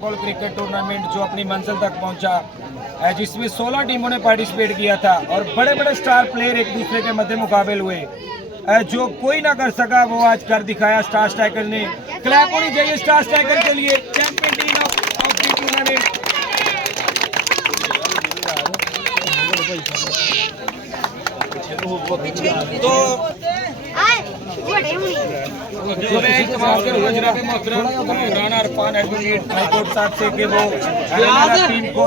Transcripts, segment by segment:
Ball cricket tournament जो अपनी मंजिल तक पहुंचा, जिसमें 16 टीमों ने पार्टिसिपेट किया था और बड़े बड़े स्टार प्लेयर एक दूसरे के मध्य मुकाबले हुए। जो कोई ना कर सका वो आज कर दिखाया स्टार स्ट्राइकर ने। क्लैप होनी चाहिए स्टार स्ट्राइकर के लिए, champion team of the tournament. तो राना अरफान एडवोकेट हाईकोर्ट साहब से कि वो टीम को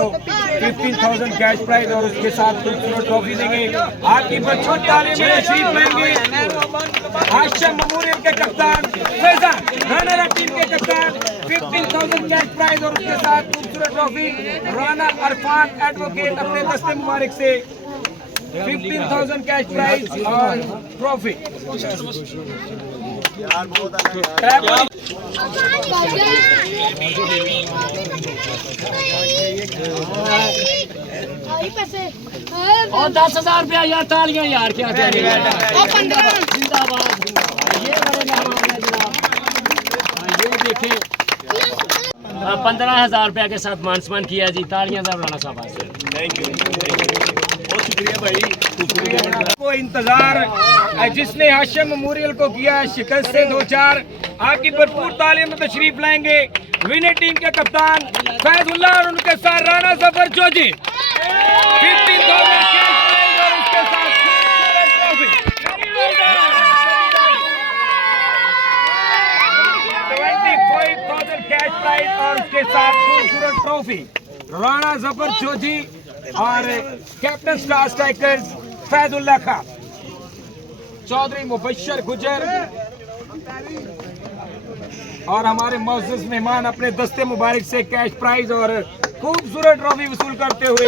15,000 कैश प्राइज और उसके साथ खूबसूरत ट्रॉफी देंगे। आपकी बच्चों तालीम में तशरीफ लेंगे हाशिम मेमोरियल के कप्तान फैजान, रनर अप टीम के कप्तान 15,000 कैश प्राइज और उसके साथ खूबसूरत ट्रॉफी। राना अरफान एडवोकेट अपने दस्ते मुबारक से 15,000 कैश प्राइज और ट्रॉफी। और 10,000 रुपया यार, तालियां यार, क्या क्या जिंदाबाद। ये 15,000 रुपया के साथ मान सम्मान किया जी, तालियां राना साहब। थैंक यू, बहुत शुक्रिया भाई। वो इंतजार जिसने हाशिम मेमोरियल को किया है शिकस्त से 2-4, आपकी भरपूर तालीम में तशरीफ लाएंगे विनर टीम के कप्तान फैजुल्लाह और उनके साथ राना जफर चौधरी 15,000 कैश प्राइज और उसके साथ ट्रॉफी। 25,000 कैश प्राइज और उसके साथ खूबसूरत ट्रॉफी। राना जफर चौधरी और captain star strikers Faizullah Khan, Chaudhry Mubashar Gujjar और हमारे मुअज़्ज़ज़ मेहमान अपने दस्ते मुबारक से कैश प्राइज और खूबसूरत ट्रॉफी वसूल करते हुए